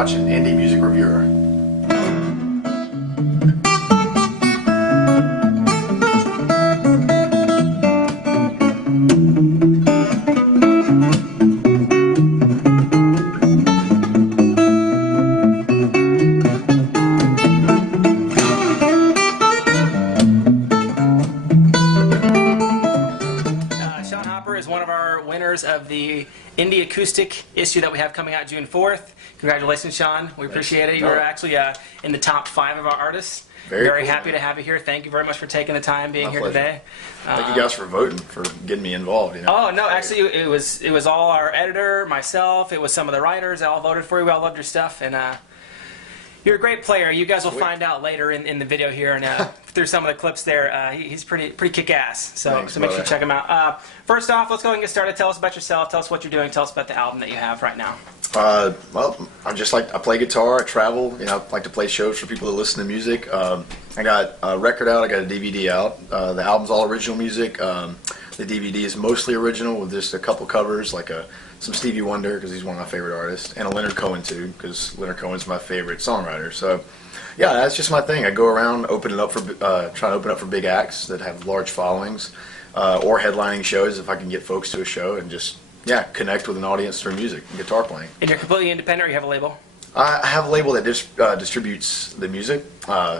watching Indie Music Reviewer. Is one of our winners of the Indie Acoustic issue that we have coming out June 4th. Congratulations, Shaun. We appreciate it. You were actually in the top 5 of our artists. Very cool, happy to have you here. Thank you very much for taking the time being here today. Thank you guys for voting, for getting me involved. You know? Oh no, actually it was all our editor, myself. It was some of the writers. They all voted for you. We all loved your stuff, and you're a great player. You guys will find out later in the video here, and through some of the clips there, he's pretty kick-ass. So Thanks, make sure you check him out. First off, let's go and get started. Tell us about yourself. Tell us what you're doing. Tell us about the album that you have right now. Well, I play guitar. I travel. You know, I like to play shows for people that listen to music. I got a record out. I got a DVD out. The album's all original music. The DVD is mostly original with just a couple covers, like some Stevie Wonder, because he's one of my favorite artists, and a Leonard Cohen too, because Leonard Cohen's my favorite songwriter. So, yeah, that's just my thing. I go around, try to open up for big acts that have large followings, or headlining shows if I can get folks to a show, and just connect with an audience through music and guitar playing. And you're completely independent, or you have a label? I have a label that distributes the music,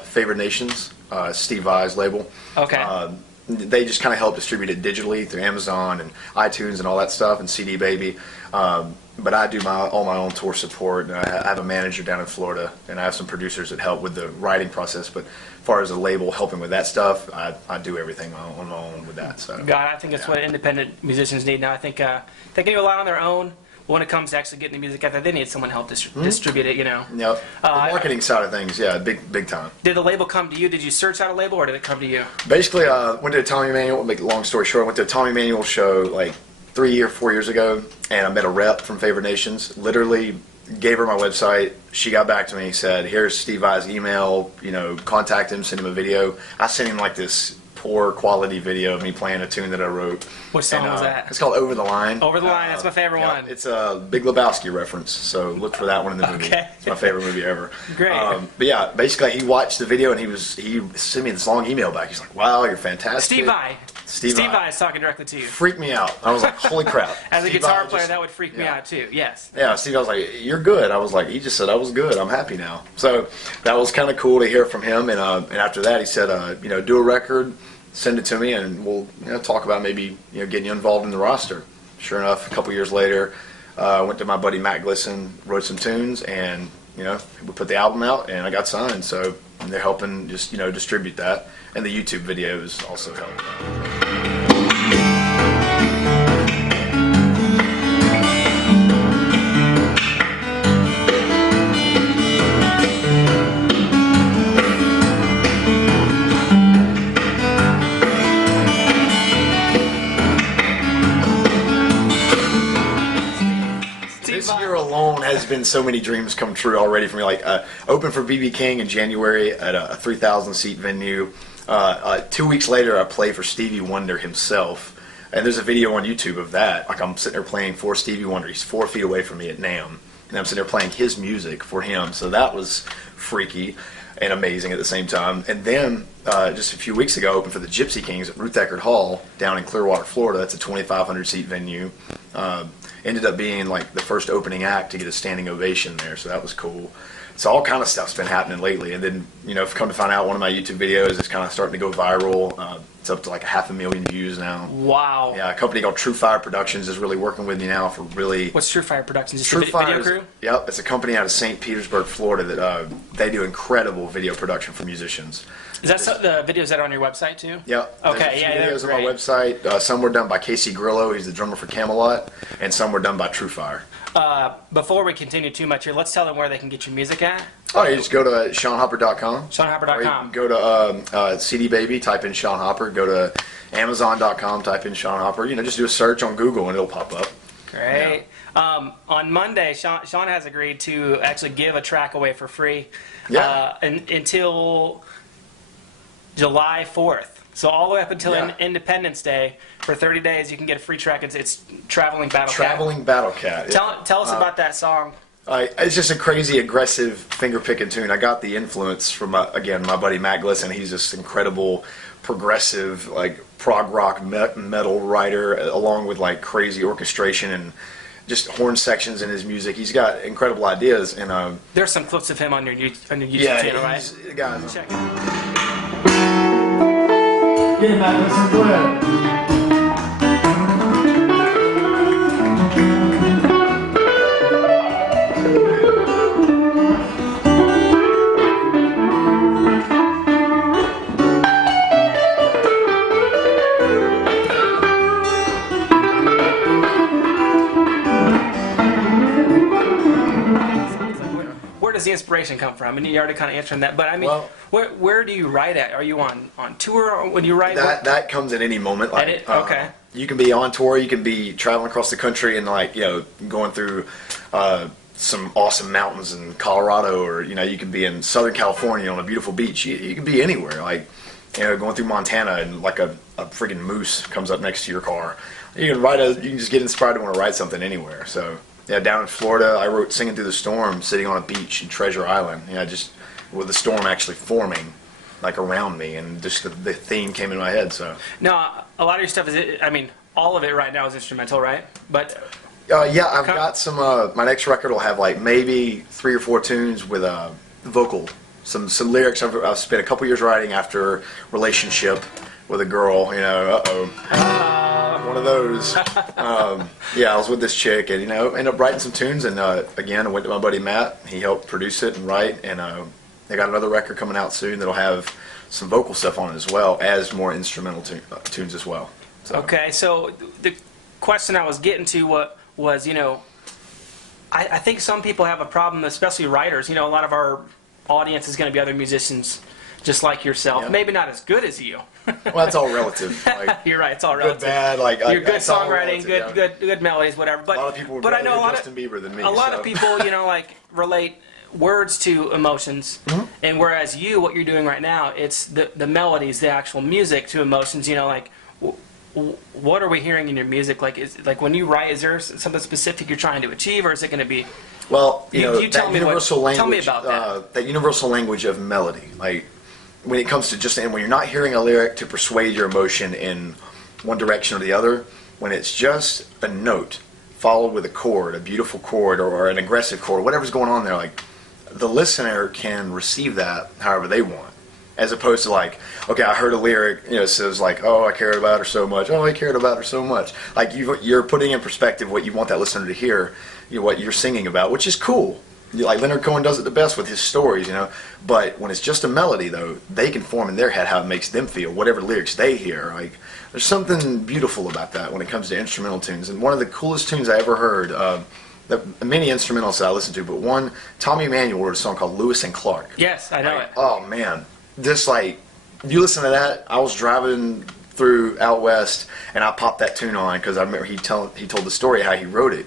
Favored Nations, Steve Vai's label. Okay. They just kind of help distribute it digitally through Amazon and iTunes and all that stuff, and CD Baby. But I do all my own tour support, and I have a manager down in Florida, and I have some producers that help with the writing process. But as far as the label helping with that stuff, I do everything on my own with that. So, God, I think that's what independent musicians need now. I think they can do a lot on their own. When it comes to actually getting the music out there, they need someone to help distribute it, you know. Yep. The marketing side of things, big time. Did the label come to you? Did you search out a label, or did it come to you? Basically, went to a Tommy Emmanuel, make a long story short, I went to a Tommy Emmanuel show like 3 or 4 years ago, and I met a rep from Favored Nations, literally gave her my website. She got back to me, said, here's Steve Vai's email, you know, contact him, send him a video. I sent him like this poor quality video of me playing a tune that I wrote. What song was that? It's called Over the Line. Over the Line, that's my favorite one. It's a Big Lebowski reference, so look for that one in the movie. Okay. It's my favorite movie ever. Great. But yeah, basically he watched the video and he sent me this long email back. He's like, wow, you're fantastic. Steve Vai. Steve Vai is talking directly to you. Freaked me out. I was like, holy crap. As a guitar player, that would freak me out too, yes. Yeah, Steve, I was like, you're good. I was like, he just said I was good. I'm happy now. So that was kind of cool to hear from him. And after that, he said, do a record, send it to me, and we'll talk about maybe getting you involved in the roster. Sure enough, a couple years later, I went to my buddy Matt Glisson, wrote some tunes, and we put the album out, and I got signed. So they're helping just distribute that, and the YouTube videos also help. This year alone has been so many dreams come true already for me. Like open for B.B. King in January at a 3,000 seat venue. 2 weeks later, I play for Stevie Wonder himself, and there's a video on YouTube of that. Like I'm sitting there playing for Stevie Wonder. He's 4 feet away from me at NAMM, and I'm sitting there playing his music for him. So that was freaky and amazing at the same time. And then just a few weeks ago, I opened for the Gypsy Kings at Ruth Eckerd Hall down in Clearwater, Florida. That's a 2,500 seat venue. Ended up being like the first opening act to get a standing ovation there, so that was cool. So all kind of stuff's been happening lately, and then come to find out, one of my YouTube videos is kind of starting to go viral. It's up to like 500,000 views now. Wow. Yeah, a company called True Fire Productions is really working with me now for really. What's True Fire Productions? Just a video crew? Yep, it's a company out of St. Petersburg, Florida that they do incredible video production for musicians. Is that the videos that are on your website too? Yep. Okay, There's videos on my website. Some were done by Casey Grillo, he's the drummer for Camelot, and some were done by True Fire. Before we continue too much here, let's tell them where they can get your music at. Oh, you just go to ShaunHopper.com. ShaunHopper.com. Go to CD Baby, type in Shaun Hopper. Go to Amazon.com, type in Shaun Hopper. Just do a search on Google and it'll pop up. Great. Yeah. On Monday, Shaun has agreed to actually give a track away for free until July 4th. So all the way up until Independence Day, for 30 days, you can get a free track. It's Traveling Battle Cat. Traveling Battle Cat. Tell us about that song. It's just a crazy, aggressive finger-picking tune. I got the influence from, again, my buddy Matt Glisson. He's this incredible, progressive, like, prog rock metal writer, along with, like, crazy orchestration and just horn sections in his music. He's got incredible ideas. And there's some clips of him on your YouTube channel, right? Guys, check it. Yeah, Matt Glisson, go ahead. Does the inspiration come from? And you already kind of answered that, but I mean, well, where do you write at? Are you on tour, or when you write? That comes at any moment. Like, okay. You can be on tour, you can be traveling across the country and, like, you know, going through some awesome mountains in Colorado, or, you know, you can be in Southern California on a beautiful beach. You can be anywhere, like, you know, going through Montana and like a friggin' moose comes up next to your car. You can just get inspired to want to write something anywhere. So. Yeah, down in Florida, I wrote "Singing Through the Storm" sitting on a beach in Treasure Island. You know, just with the storm actually forming, like, around me, and just the theme came in my head. So now, a lot of your stuff I mean, all of it right now is instrumental, right? But yeah, I've got some. My next record will have, like, maybe 3 or 4 tunes with vocal, some lyrics. I've spent a couple years writing after relationship with a girl. You know, one of those. Yeah, I was with this chick, and, you know, ended up writing some tunes, and again, I went to my buddy Matt. He helped produce it and write, and they got another record coming out soon that'll have some vocal stuff on it, as well as more instrumental tunes as well. So. Okay, so the question I was getting to was, you know, I think some people have a problem, especially writers. You know, a lot of our audience is going to be other musicians just like yourself. Yep. Maybe not as good as you. Well, it's all relative. Like, you're right. It's all relative. Good, bad, like, you're good songwriting, good melodies, whatever. But a lot of people would I know Justin Bieber than me. A lot of people, you know, like, relate words to emotions, and whereas what you're doing right now, it's the melodies, the actual music to emotions. You know, like, what are we hearing in your music? Like, when you write, is there something specific you're trying to achieve, or is it going to be? Well, you know, tell me about that. That universal language of melody, like, when it comes to and when you're not hearing a lyric to persuade your emotion in one direction or the other, when it's just a note followed with a chord, a beautiful chord, or an aggressive chord, whatever's going on there, like, the listener can receive that however they want, as opposed to, like, okay, I heard a lyric, you know, it says, like, oh, I cared about her so much, oh, I cared about her so much. Like, you're putting in perspective what you want that listener to hear, you know, what you're singing about, which is cool. Like, Leonard Cohen does it the best with his stories, you know. But when it's just a melody, though, they can form in their head how it makes them feel, whatever lyrics they hear. Like, there's something beautiful about that when it comes to instrumental tunes. And one of the coolest tunes I ever heard, many instrumentals that I listen to, but one, Tommy Emmanuel wrote a song called Lewis and Clark. Yes, I know it. Oh, man. Just, like, you listen to that, I was driving through out west, and I popped that tune on, because I remember he told the story how he wrote it.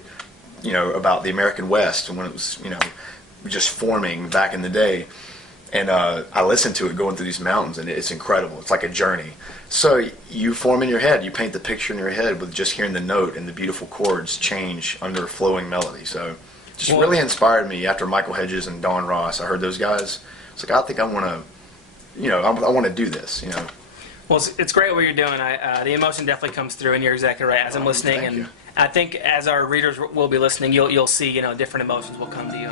You know, about the American West and when it was, you know, just forming back in the day. And I listened to it going through these mountains, and it's incredible. It's like a journey. So you form in your head, you paint the picture in your head with just hearing the note and the beautiful chords change under a flowing melody. So just really inspired me after Michael Hedges and Don Ross. I heard those guys. It's like, I think I want to, you know, I want to do this, you know. Well, it's great what you're doing. The emotion definitely comes through, and you're exactly right. As I'm listening, and I think as our readers will be listening, you'll see, you know, different emotions will come to you.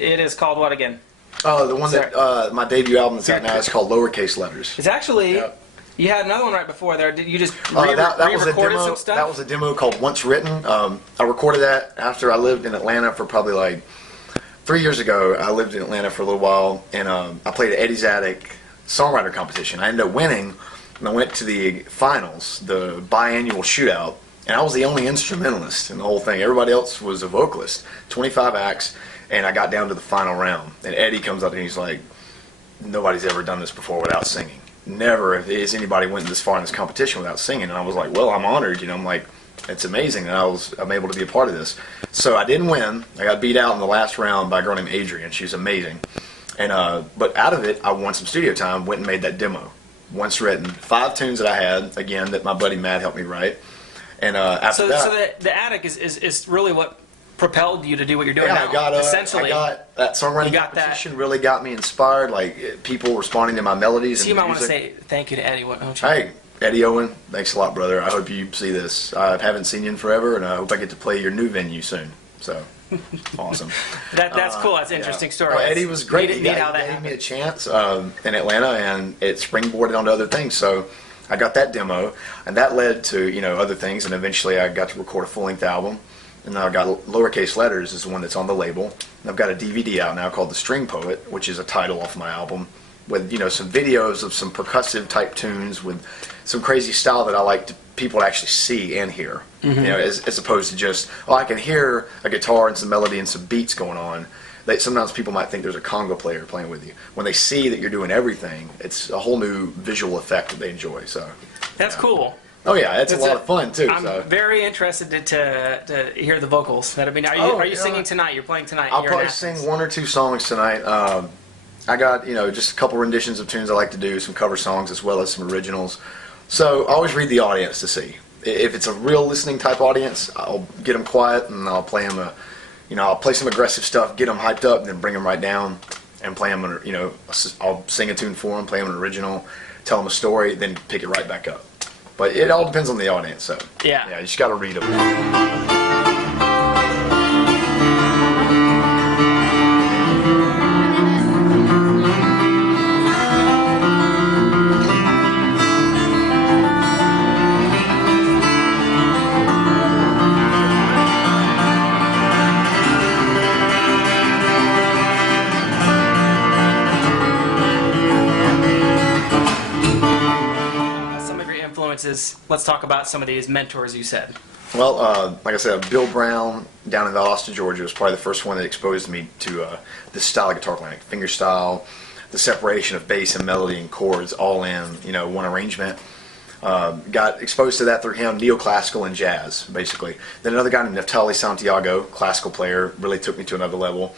It is called what again? Oh, the one that my debut album that's out now is called Lowercase Letters. It's actually you had another one right before there. Did you just that was a demo? Some stuff? That was a demo called Once Written. I recorded that after I lived in Atlanta for probably like 3 years ago. I lived in Atlanta for a little while, and I played at Eddie's Attic songwriter competition. I ended up winning, and I went to the finals, the biannual shootout, and I was the only instrumentalist in the whole thing. Everybody else was a vocalist. 25 acts, and I got down to the final round. And Eddie comes up and he's like, nobody's ever done this before without singing. Never has anybody went this far in this competition without singing. And I was like, well, I'm honored. I'm like, it's amazing that I'm able to be a part of this. So I didn't win. I got beat out in the last round by a girl named Adrienne. She was amazing. And but out of it, I won some studio time, went and made that demo. Once written, 5 tunes that I had, again, that my buddy Matt helped me write. And after that... So the Attic is really what propelled you to do what you're doing now. Essentially, I got that songwriting competition really got me inspired, like people responding to my melodies. So you might want to say thank you to Eddie. Hey, Eddie Owen, thanks a lot, brother. I hope you see this. I haven't seen you in forever, and I hope I get to play your new venue soon. So... awesome. That's cool. That's an interesting story. Well, Eddie was great. He gave me a chance in Atlanta, and it springboarded onto other things. So I got that demo, and that led to other things, and eventually I got to record a full-length album. And now I've got Lowercase Letters is the one that's on the label. And I've got a DVD out now called The String Poet, which is a title off my album, with some videos of some percussive type tunes with some crazy style that I like people to actually see and hear. Mm-hmm. As opposed to just, I can hear a guitar and some melody and some beats going on. Sometimes people might think there's a conga player playing with you. When they see that you're doing everything, it's a whole new visual effect that they enjoy. So that's cool. Oh yeah, it's a lot of fun too. I'm very interested to hear the vocals. Are you singing tonight? You're playing tonight. I'll probably sing 1 or 2 songs tonight. I got just a couple renditions of tunes I like to do, some cover songs as well as some originals. So I always read the audience to see. If it's a real listening type audience, I'll get them quiet and I'll play them I'll play some aggressive stuff, get them hyped up, and then bring them right down and play them. I'll sing a tune for them, play them an original, tell them a story, then pick it right back up. But it all depends on the audience. So yeah, you just got to read them. Let's talk about some of these mentors you said. Well, like I said, Bill Brown down in Valdosta, Georgia was probably the first one that exposed me to this style of guitar playing, finger style, the separation of bass and melody and chords all in one arrangement. Got exposed to that through him, neoclassical and jazz, basically. Then another guy named Neftali Santiago, classical player, really took me to another level.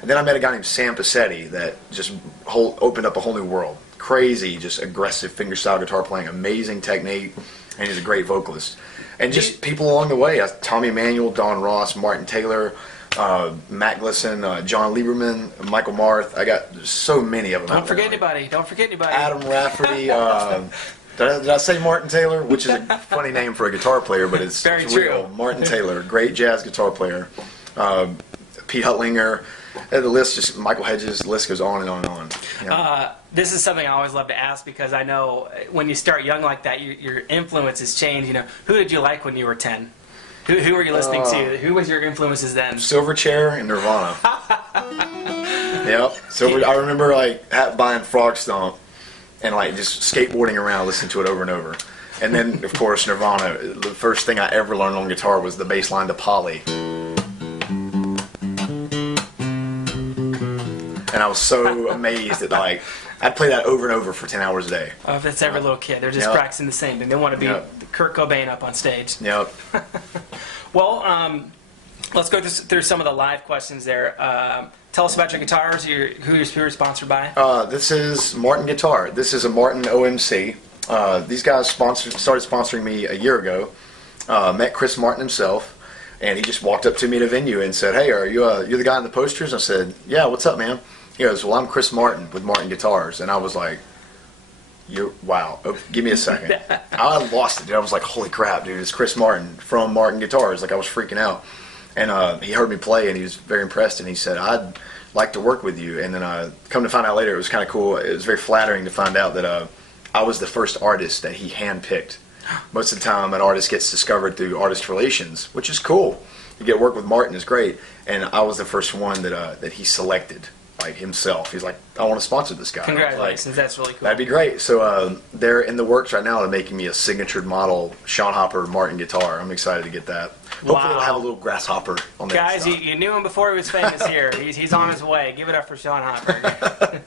And then I met a guy named Sam Passetti that just opened up a whole new world. Crazy, just aggressive fingerstyle guitar playing, amazing technique, and he's a great vocalist. And just people along the way, Tommy Emmanuel, Don Ross, Martin Taylor, Matt Glisson, John Lieberman, Michael Marth. I got so many of them. Don't forget anybody. Adam Rafferty. Did I say Martin Taylor? Which is a funny name for a guitar player, but it's very it's true. Real. Martin Taylor, great jazz guitar player. Pete Huttlinger. The list just Michael Hedges. The list goes on and on and on. This is something I always love to ask because I know when you start young like that, your influences change. Who did you like when you were 10? Who were you listening to? Who was your influences then? Silverchair and Nirvana. Yep. I remember buying Frog Stomp and just skateboarding around, listening to it over and over. And then of course Nirvana. The first thing I ever learned on guitar was the bass line to Polly. And I was so amazed that I'd play that over and over for 10 hours a day. Oh, that's every little kid. They're just practicing the same thing. They want to be Kurt Cobain up on stage. Yep. Well, let's go through some of the live questions there. Tell us about your guitars, who you're sponsored by. This is Martin Guitar. This is a Martin OMC. These guys started sponsoring me a year ago. Met Chris Martin himself, and he just walked up to me at a venue and said, "Hey, are you're the guy in the posters?" I said, "Yeah, what's up, man?" He goes, "Well, I'm Chris Martin with Martin Guitars," and I was like, wow. Oh, give me a second. I lost it, dude. I was like, holy crap, dude, it's Chris Martin from Martin Guitars. I was freaking out. And he heard me play, and he was very impressed, and he said, "I'd like to work with you." And then come to find out later, it was kind of cool. It was very flattering to find out that I was the first artist that he handpicked. Most of the time, an artist gets discovered through artist relations, which is cool. You get work with Martin is great, and I was the first one that he selected like himself. He's like, I want to sponsor this guy. Congratulations, like, that's really cool. That'd be great. So they're in the works right now. They're making me a signatured model Shaun Hopper Martin guitar. I'm excited to get that. Hopefully it'll have a little grasshopper on the Guys, you knew him before he was famous here. He's on his way. Give it up for Shaun Hopper.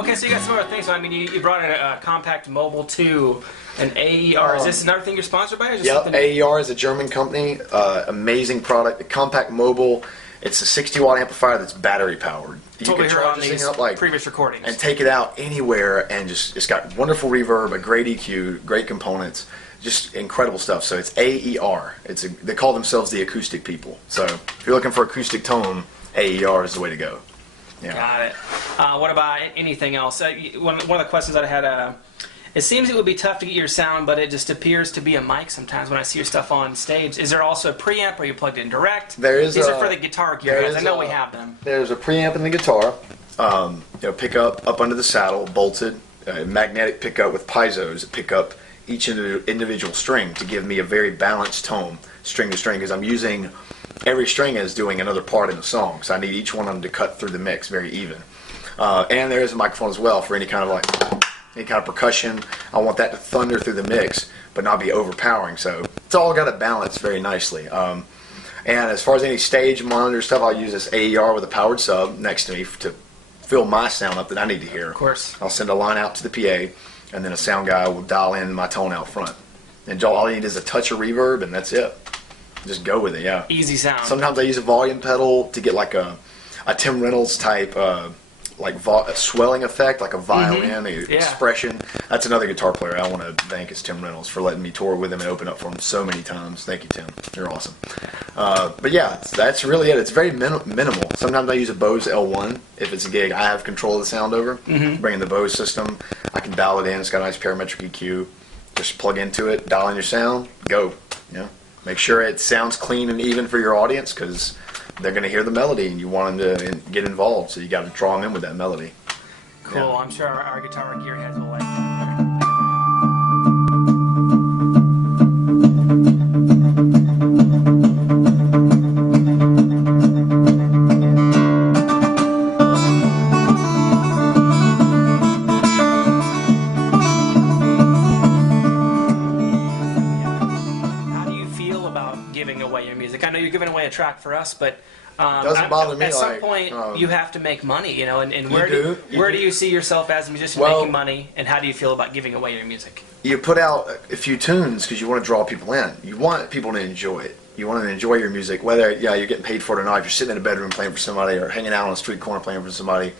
Okay, so you got some other things. So, I mean, you brought in a compact mobile 2, an AER. Is this another thing you're sponsored by? Yep, AER is a German company. Amazing product. The compact mobile. It's a 60-watt amplifier that's battery powered. You can charge this thing up like previous recordings and take it out anywhere, and just it's got wonderful reverb, a great EQ, great components, just incredible stuff. So it's AER. They call themselves the acoustic people. So if you're looking for acoustic tone, AER is the way to go. Yeah. Got it. What about anything else? One of the questions that I had. It seems it would be tough to get your sound, but it just appears to be a mic sometimes when I see your stuff on stage. Is there also a preamp? Are you plugged in direct? These are for the guitar gear guys. I know we have them. There's a preamp in the guitar. Pickup up under the saddle, bolted, magnetic pickup with piezo's that pick up each individual string to give me a very balanced tone, string to string, because I'm using every string as doing another part in the song. So I need each one of them to cut through the mix very even. And there is a microphone as well for any kind of percussion. I want that to thunder through the mix, but not be overpowering. So it's all got to balance very nicely. And as far as any stage monitor stuff, I'll use this AER with a powered sub next to me to fill my sound up that I need to hear. Of course. I'll send a line out to the PA, and then a sound guy will dial in my tone out front. And all I need is a touch of reverb, and that's it. Just go with it, yeah. Easy sound. Sometimes I use a volume pedal to get like a Tim Reynolds type a swelling effect, like a violin expression. That's another guitar player I want to thank is Tim Reynolds for letting me tour with him and open up for him so many times. Thank you, Tim. You're awesome. But yeah, that's really it. It's very minimal. Sometimes I use a Bose L1 if it's a gig I have control of the sound over. Bring in the Bose system. I can dial it in. It's got a nice parametric EQ. Just plug into it, dial in your sound, go. Make sure it sounds clean and even for your audience, because they're going to hear the melody and you want them to get involved, so you got to draw them in with that melody. Cool. Yeah. I'm sure our guitar gearheads will like that. How do you feel about giving away your music? I know you're giving away a track for us, but doesn't bother me. At some point, you have to make money, and where do you see yourself as a musician making money, and how do you feel about giving away your music? You put out a few tunes because you want to draw people in. You want people to enjoy it. You want to enjoy your music, whether you're getting paid for it or not. If you're sitting in a bedroom playing for somebody or hanging out on a street corner playing for somebody,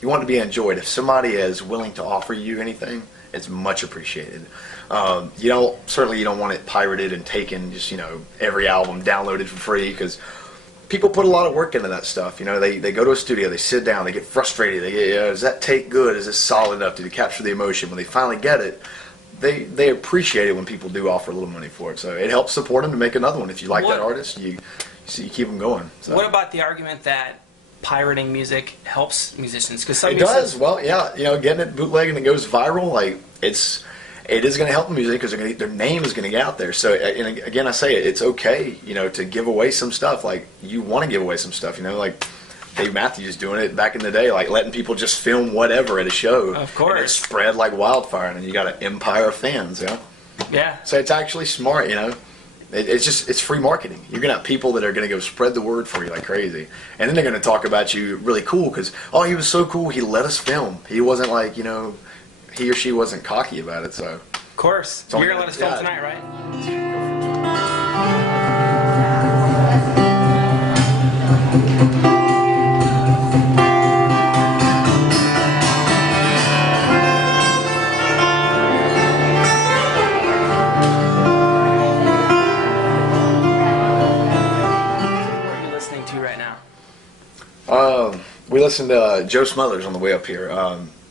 you want it to be enjoyed. If somebody is willing to offer you anything, it's much appreciated. Certainly you don't want it pirated and taken, just every album downloaded for free, because people put a lot of work into that stuff. They go to a studio, they sit down, they get frustrated. They get, does that take good? Is this solid enough? Did it capture the emotion? When they finally get it, they appreciate it when people do offer a little money for it. So it helps support them to make another one. If you like that artist, you keep them going. So. What about the argument that pirating music helps musicians? Because it does. Well, yeah, getting it bootleg and it goes viral, it is going to help the music because their name is going to get out there. So, and again, I say it's okay, to give away some stuff. Like, you want to give away some stuff, like Dave Matthews doing it back in the day, like letting people just film whatever at a show. Of course. And it spread like wildfire, and you got an empire of fans, Yeah. So it's actually smart, It's free marketing. You're going to have people that are going to go spread the word for you like crazy. And then they're going to talk about you really cool because, he was so cool, he let us film. He wasn't like, he or she wasn't cocky about it, so. Of course. You're going to let us film tonight, right? What are you listening to right now? We listened to Joe Smothers on the way up here.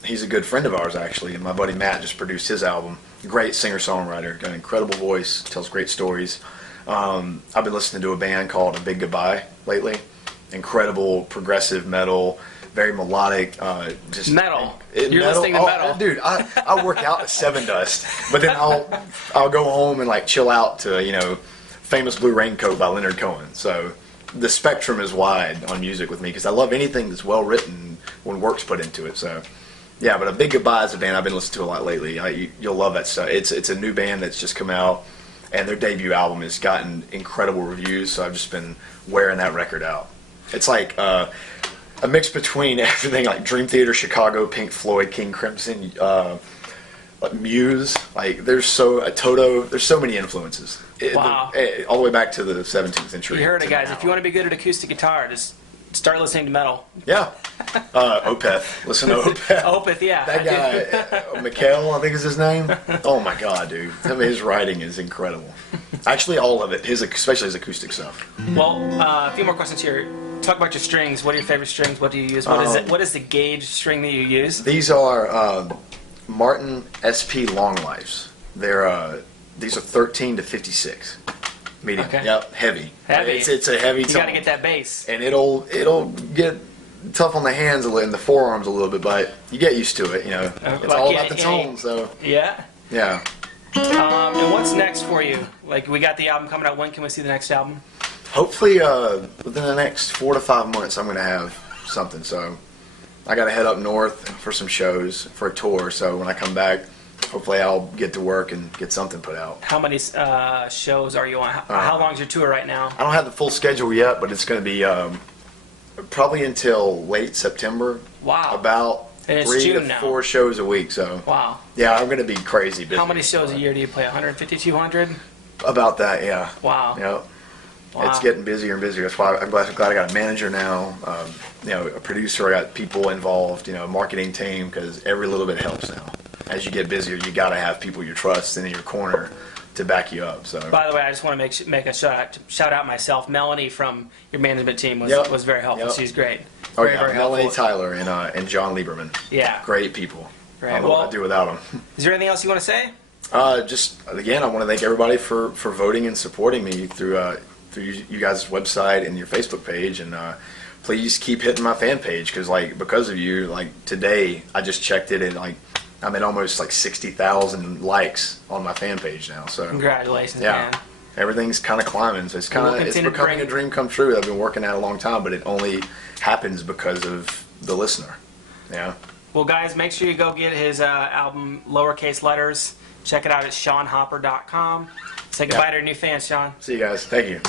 He's a good friend of ours, actually, and my buddy Matt just produced his album. Great singer-songwriter, got an incredible voice, tells great stories. I've been listening to a band called A Big Goodbye lately. Incredible progressive metal, very melodic. Just metal. You're listening to metal. Dude, I work out at Seven Dust, but then I'll go home and chill out to Famous Blue Raincoat by Leonard Cohen. So the spectrum is wide on music with me because I love anything that's well written, when work's put into it. So, yeah, but a big goodbye is a band I've been listening to a lot lately. You'll love that stuff. It's a new band that's just come out, and their debut album has gotten incredible reviews. So I've just been wearing that record out. It's like a mix between everything, like Dream Theater, Chicago, Pink Floyd, King Crimson, like Muse. Like there's Toto. There's so many influences. Wow. All the way back to the 17th century. You heard it, guys. Now. If you want to be good at acoustic guitar, just start listening to metal. Yeah. Opeth. Listen to Opeth. Opeth, yeah. That guy, Mikhail, I think is his name. Oh my God, dude. I mean, his writing is incredible. Actually, all of it. Especially his acoustic stuff. Well, a few more questions here. Talk about your strings. What are your favorite strings? What do you use? What is the gauge string that you use? These are Martin SP Long Lives. These are 13 to 56. Medium. Okay. Yep. Heavy. Heavy. It's a heavy tone. You got to get that bass. And it'll get tough on the hands a little, and the forearms a little bit, but you get used to it. You know, it's all about the tone. So yeah. Yeah. And what's next for you? Like, we got the album coming out. When can we see the next album? Hopefully, within the next 4 to 5 months, I'm going to have something. So I got to head up north for some shows for a tour. So when I come back, hopefully I'll get to work and get something put out. How many shows are you on? How long is your tour right now? I don't have the full schedule yet, but it's going to be probably until late September. Wow. About and it's 3 June to 4 now. shows a week. So wow. Yeah, I'm going to be crazy busy. How many shows a year do you play? 150, 200? About that, yeah. Wow. Yep. Wow. It's getting busier and busier. That's why I'm glad I got a manager now, a producer. I got people involved, a marketing team, because every little bit helps now. As you get busier, you got to have people you trust in your corner to back you up. So. By the way, I just want to make a shout out myself. Melanie from your management team was very helpful. Yep. She's great. Very Melanie helpful. Tyler and John Lieberman. Yeah. Great people. Great. I don't know what I'd do without them. Is there anything else you want to say? Just again, I want to thank everybody for voting and supporting me through you guys' website and your Facebook page, and please keep hitting my fan page, because of you. Like today, I just checked it, and I'm at almost 60,000 likes on my fan page now. So congratulations, man. Everything's kind of climbing. So it's becoming a dream come true. I've been working at it a long time, but it only happens because of the listener. Yeah. Well, guys, make sure you go get his album, Lowercase Letters. Check it out at ShaunHopper.com. Say goodbye to your new fans, Shaun. See you guys. Thank you.